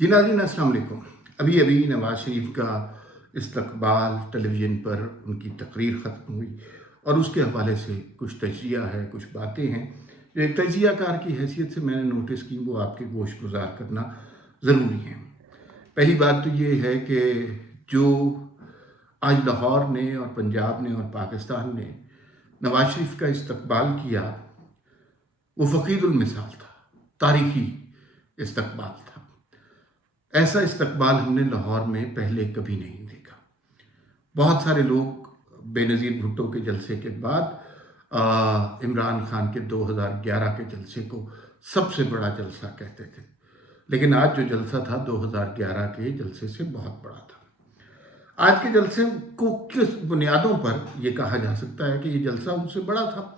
जी नाज़रीन अस्सलाम वालेकुम। अभी अभी नवाज़ शरीफ का इस्तकबाल टेलीविज़न पर उनकी तकरीर ख़त्म हुई और उसके हवाले से कुछ तजिया है, कुछ बातें हैं जो एक तजियाकार की हैसियत से मैंने नोटिस की, वो आपके गोश गुज़ार करना ज़रूरी है। पहली बात तो ये है कि जो आज लाहौर ने और पंजाब ने और पाकिस्तान ने नवाज़ शरीफ का इस्तकबाल किया, वो फ़कीरुल मिसाल था, तारीख़ी इस्तकबाल था। ऐसा इस्तकबाल हमने लाहौर में पहले कभी नहीं देखा। बहुत सारे लोग बेनज़ीर भुट्टो के जलसे के बाद इमरान खान के 2011 के जलसे को सबसे बड़ा जलसा कहते थे, लेकिन आज जो जलसा था 2011 के जलसे से बहुत बड़ा था। आज के जलसे को किस बुनियादों पर यह कहा जा सकता है कि ये जलसा उनसे बड़ा था?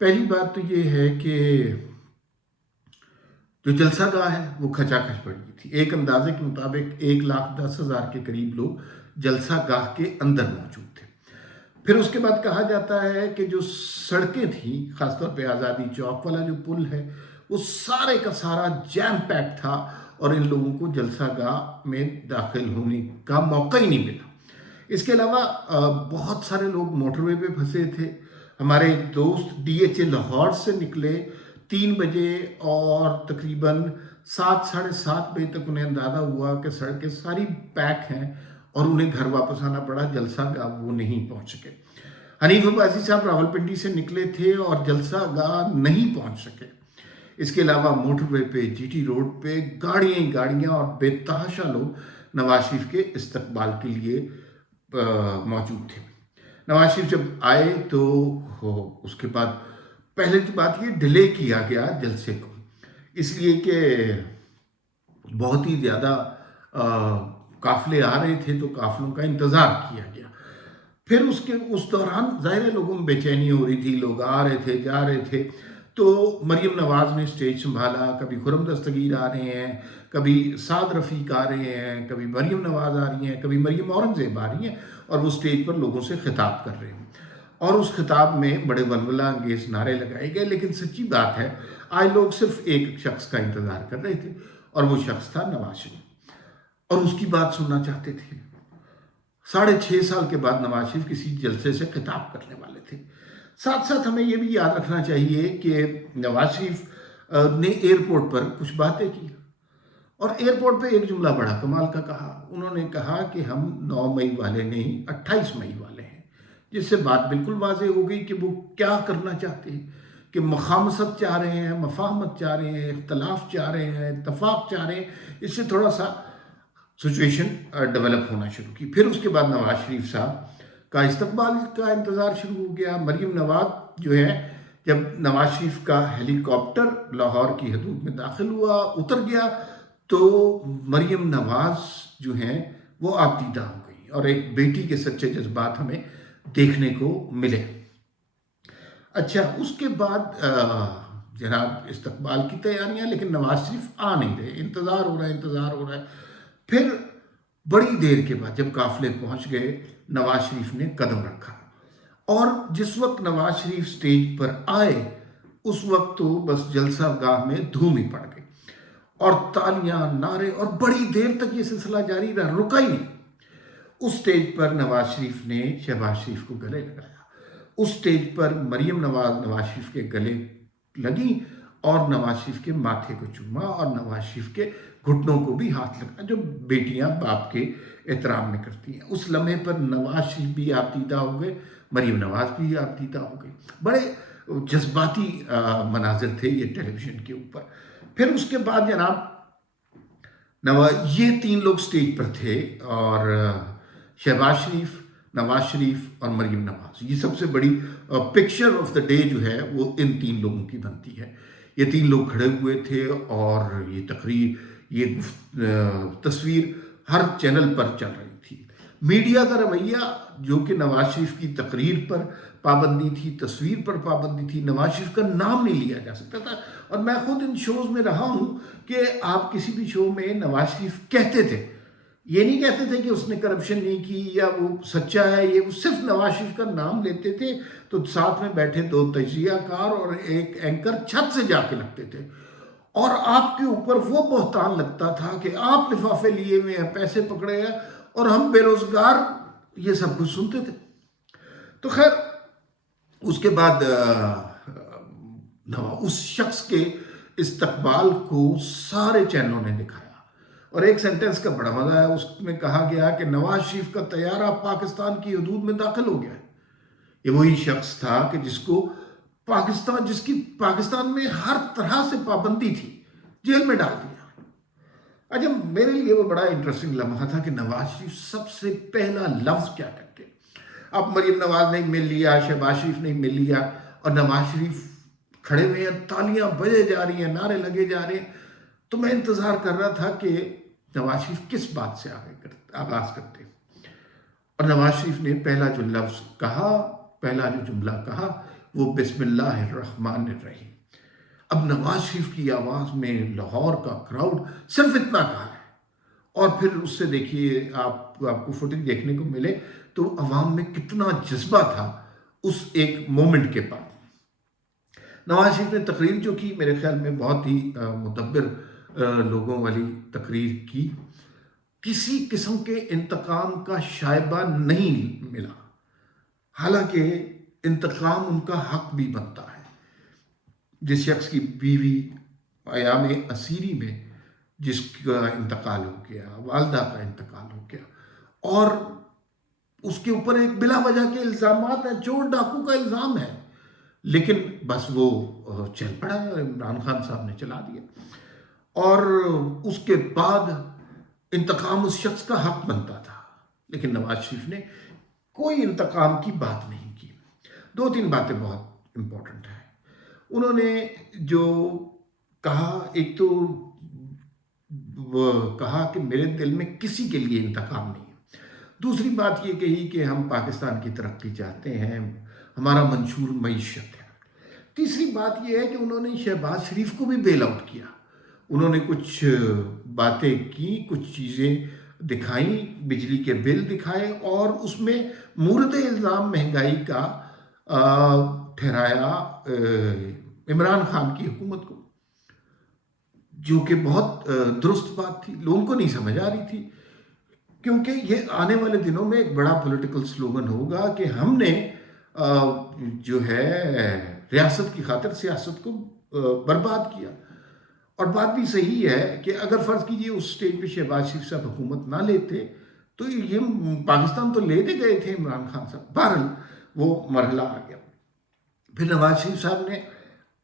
पहली बात तो ये है कि जो जलसा गाह है वो खचाखच पड़ गई थी। एक अंदाजे के मुताबिक 1,10,000 के करीब लोग जलसा गाह के अंदर मौजूद थे। फिर उसके बाद कहा जाता है कि जो सड़कें थी, खासतौर पे आज़ादी चौक वाला जो पुल है, वो सारे का सारा जैम पैक था और इन लोगों को जलसा गाह में दाखिल होने का मौका ही नहीं मिला। इसके अलावा बहुत सारे लोग मोटरवे पे फंसे थे। हमारे दोस्त DHA लाहौर से निकले 3 बजे और तकरीबन 7 साढ़े 7 बजे तक उन्हें अंदाज़ा हुआ कि सड़कें सारी पैक हैं और उन्हें घर वापस आना पड़ा। जलसा गाह वो नहीं पहुंच सके। हनीफ अब्बासी साहब रावलपिंडी से निकले थे और जलसा गाह नहीं पहुंच सके। इसके अलावा मोटरवे पे, GT रोड पे गाड़ियाँ ही गाड़ियाँ और बेतहाशा लोग नवाज शरीफ के इस्तकबाल के लिए मौजूद थे। नवाज शरीफ जब आए तो उसके बाद पहले तो बात ये डिले किया गया जलसे को, इसलिए कि बहुत ही ज़्यादा काफ़िले आ रहे थे तो काफ़िलों का इंतज़ार किया गया। फिर उस दौरान ज़ाहिर है लोगों में बेचैनी हो रही थी, लोग आ रहे थे, जा रहे थे। तो मरियम नवाज़ ने स्टेज संभाला, कभी खुरम दस्तगीर आ रहे हैं, कभी साद रफ़ीक आ रहे हैं, कभी मरियम नवाज़ आ रही हैं, कभी मरियम औरंगज़ेब आ रही हैं और वो स्टेज पर लोगों से खिताब कर रहे हैं और उस खिताब में बड़े वलवला अंगेज नारे लगाए गए। लेकिन सच्ची बात है, आज लोग सिर्फ एक शख्स का इंतज़ार कर रहे थे और वो शख्स था नवाज शरीफ, और उसकी बात सुनना चाहते थे। 6.5 साल के बाद नवाज शरीफ किसी जलसे से खिताब करने वाले थे। साथ साथ हमें ये भी याद रखना चाहिए कि नवाज शरीफ ने एयरपोर्ट पर कुछ बातें की और एयरपोर्ट पे एक जुमला बड़ा कमाल का कहा। उन्होंने कहा कि हम 9 मई वाले नहीं 28 मई वाले हैं, जिससे बात बिल्कुल वाज़ेह हो गई कि वो क्या करना चाहते हैं, कि मखामसत चाह रहे हैं, मफाहमत चाह रहे हैं, इख्तलाफ चाह रहे हैं, इत्तफाक चाह रहे हैं। इससे थोड़ा सा सिचुएशन डेवलप होना शुरू की। फिर उसके बाद नवाज शरीफ साहब का इस्तकबाल का इंतज़ार शुरू हो गया। मरियम नवाज़ जो है, जब नवाज शरीफ का हेलीकॉप्टर लाहौर की हदूद में दाखिल हुआ, उतर गया, तो मरियम नवाज़ जो हैं वो आबदीदा हो गई और एक बेटी के सच्चे जज्बात हमें देखने को मिले। अच्छा, उसके बाद जनाब इस्तकबाल की तैयारियां, लेकिन नवाज शरीफ आ नहीं रहे, इंतज़ार हो रहा है। फिर बड़ी देर के बाद जब काफिले पहुंच गए, नवाज शरीफ ने कदम रखा और जिस वक्त नवाज शरीफ स्टेज पर आए उस वक्त तो बस जलसा गाह में धूम ही पड़ गई और तालियां, नारे, और बड़ी देर तक ये सिलसिला जारी रहा, रुका ही नहीं। उस स्टेज पर नवाज शरीफ ने शहबाज शरीफ को गले लगाया, उस स्टेज पर मरियम नवाज शरीफ के गले लगी और नवाज शरीफ के माथे को चूमा और नवाज शरीफ के घुटनों को भी हाथ लगा, जो बेटियां बाप के एहतराम में करती हैं। उस लम्हे पर नवाज शरीफ भी आबदीदा हो गए, मरियम नवाज भी आबदीदा हो गई। बड़े जज्बाती मनाजिर थे ये टेलीविज़न के ऊपर। फिर उसके बाद जनाब ये 3 लोग स्टेज पर थे और शहबाज शरीफ, नवाज शरीफ और मरियम नवाज, ये सबसे बड़ी पिक्चर ऑफ द डे जो है वो इन 3 लोगों की बनती है। ये 3 लोग खड़े हुए थे और ये तकरीर, ये तस्वीर हर चैनल पर चल रही थी। मीडिया का रवैया, जो कि नवाज शरीफ की तकरीर पर पाबंदी थी, तस्वीर पर पाबंदी थी, नवाज शरीफ का नाम नहीं लिया जा सकता था। और मैं खुद इन शोज़ में रहा हूँ कि आप किसी भी शो में नवाज शरीफ कहते थे, ये नहीं कहते थे कि उसने करप्शन नहीं की या वो सच्चा है, ये वो सिर्फ नवाज शरीफ का नाम लेते थे तो साथ में बैठे 2 तजियाकार और एक एंकर छत से जाके लगते थे اور آپ کے اوپر وہ بہتان لگتا تھا کہ آپ لفافے لیے ہوئے ہیں، پیسے پکڑے ہیں، اور ہم بے روزگار، یہ سب کچھ سنتے تھے۔ تو خیر اس کے بعد اس شخص کے استقبال کو سارے چینلوں نے دکھایا، اور ایک سینٹنس کا بڑا مزہ ہے، اس میں کہا گیا کہ نواز شریف کا طیارہ پاکستان کی حدود میں داخل ہو گیا ہے۔ یہ وہی شخص تھا کہ جس کی پاکستان میں ہر طرح سے پابندی تھی، جیل میں ڈال دیا۔ اچھا، میرے لیے وہ بڑا انٹرسٹنگ لمحہ تھا کہ نواز شریف سب سے پہلا لفظ کیا کرتے۔ اب مریم نواز نے مل لیا، شہباز شریف نے مل لیا، اور نواز شریف کھڑے ہوئے ہیں، تالیاں بجے جا رہی ہیں، نعرے لگے جا رہے ہیں۔ تو میں انتظار کر رہا تھا کہ نواز شریف کس بات سے آغاز کرتے، اور نواز شریف نے پہلا جو لفظ کہا، پہلا جو جملہ کہا، وہ بسم اللہ الرحمن الرحیم۔ اب نواز شریف کی آواز میں لاہور کا کراؤڈ صرف اتنا کہا ہے، اور پھر اس سے دیکھیے، آپ کو فوٹیج دیکھنے کو ملے تو عوام میں کتنا جذبہ تھا اس ایک مومنٹ کے بعد۔ نواز شریف نے تقریر جو کی، میرے خیال میں بہت ہی مدبر لوگوں والی تقریر کی، کسی قسم کے انتقام کا شائبہ نہیں ملا، حالانکہ انتقام ان کا حق بھی بنتا ہے۔ جس شخص کی بیوی ایام اسیری میں جس کا انتقال ہو گیا، والدہ کا انتقال ہو گیا، اور اس کے اوپر ایک بلا وجہ کے الزامات ہیں، چور ڈاکو کا الزام ہے، لیکن بس وہ چل پڑا ہے، عمران خان صاحب نے چلا دیا، اور اس کے بعد انتقام اس شخص کا حق بنتا تھا، لیکن نواز شریف نے کوئی انتقام کی بات نہیں کی۔ دو تین باتیں بہت امپورٹنٹ ہیں انہوں نے جو کہا۔ ایک تو وہ کہا کہ میرے دل میں کسی کے لیے انتقام نہیں ہے۔ دوسری بات یہ کہی کہ ہم پاکستان کی ترقی چاہتے ہیں، ہمارا منشور معیشت ہے۔ تیسری بات یہ ہے کہ انہوں نے شہباز شریف کو بھی بیل آؤٹ کیا، انہوں نے کچھ باتیں کی، کچھ چیزیں دکھائیں، بجلی کے بل دکھائے، اور اس میں مورد الزام مہنگائی کا ٹھہرایا عمران خان کی حکومت کو، جو کہ بہت درست بات تھی، لوگوں کو نہیں سمجھ آ رہی تھی، کیونکہ یہ آنے والے دنوں میں ایک بڑا پولیٹیکل سلوگن ہوگا کہ ہم نے جو ہے ریاست کی خاطر سیاست کو برباد کیا۔ اور بات بھی صحیح ہے کہ اگر فرض کیجئے اس سٹیج پہ شہباز شریف صاحب حکومت نہ لیتے تو یہ پاکستان تو لینے گئے تھے عمران خان صاحب، بہرحال وہ مرحلہ آ گیا۔ پھر نواز شریف صاحب نے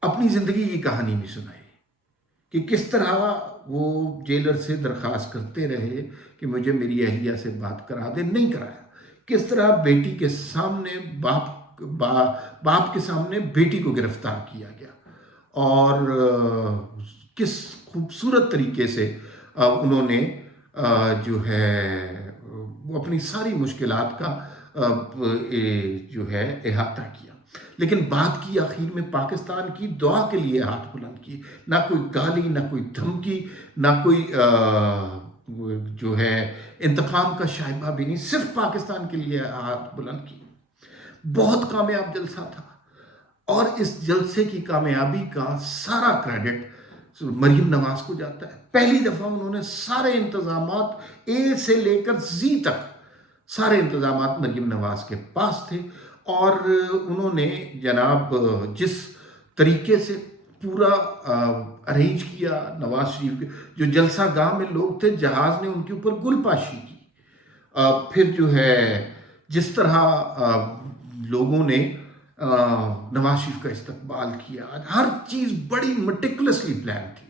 اپنی زندگی کی کہانی بھی سنائی کہ کس طرح وہ جیلر سے درخواست کرتے رہے کہ مجھے میری اہلیہ سے بات کرا دے، نہیں کرایا، کس طرح بیٹی کے سامنے باپ کے سامنے بیٹی کو گرفتار کیا گیا، اور کس خوبصورت طریقے سے انہوں نے جو ہے وہ اپنی ساری مشکلات کا جو ہے احاطہ کیا، لیکن بات کی آخر میں پاکستان کی دعا کے لیے ہاتھ بلند کیے، نہ کوئی گالی، نہ کوئی دھمکی، نہ کوئی جو ہے انتقام کا شائبہ بھی نہیں، صرف پاکستان کے لیے ہاتھ بلند کیے۔ بہت کامیاب جلسہ تھا، اور اس جلسے کی کامیابی کا سارا کریڈٹ مریم نواز کو جاتا ہے۔ پہلی دفعہ انہوں نے سارے انتظامات اے سے لے کر زی تک سارے انتظامات مریم نواز کے پاس تھے، اور انہوں نے جناب جس طریقے سے پورا ارینج کیا نواز شریف کے، جو جلسہ گاہ میں لوگ تھے، جہاز نے ان کے اوپر گل پاشی کی، پھر جو ہے جس طرح لوگوں نے نواز شریف کا استقبال کیا، ہر چیز بڑی مٹیکولسلی پلان تھی،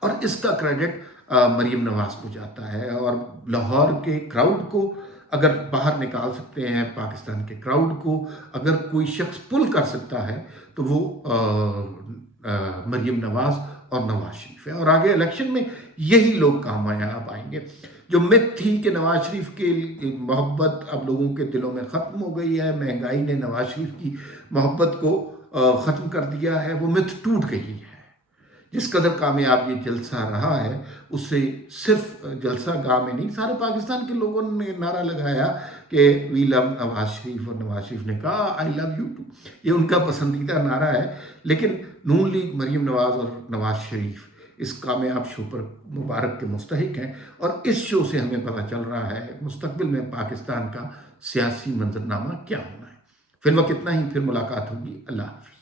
اور اس کا کریڈٹ مریم نواز کو جاتا ہے۔ اور لاہور کے کراؤڈ کو اگر باہر نکال سکتے ہیں، پاکستان کے کراؤڈ کو اگر کوئی شخص پل کر سکتا ہے تو وہ مریم نواز اور نواز شریف ہے، اور آگے الیکشن میں یہی لوگ کامیاب آئیں گے۔ جو مت تھی کہ نواز شریف کی محبت اب لوگوں کے دلوں میں ختم ہو گئی ہے، مہنگائی نے نواز شریف کی محبت کو ختم کر دیا ہے، وہ مت ٹوٹ گئی ہے۔ جس قدر کامیاب یہ جلسہ رہا ہے، اس سے صرف جلسہ گاہ میں نہیں، سارے پاکستان کے لوگوں نے نعرہ لگایا کہ وی لو نواز شریف، اور نواز شریف نے کہا آئی لو یو ٹو۔ یہ ان کا پسندیدہ نعرہ ہے، لیکن نون لیگ، مریم نواز اور نواز شریف، इस कामयाब शो पर मुबारक के मुस्तहिक हैं, और इस शो से हमें पता चल रहा है मुस्तकबिल में पाकिस्तान का सियासी मंजरनामा क्या होना है। फिर वक्त इतना ही, फिर मुलाकात होगी। अल्लाह हाफिज़।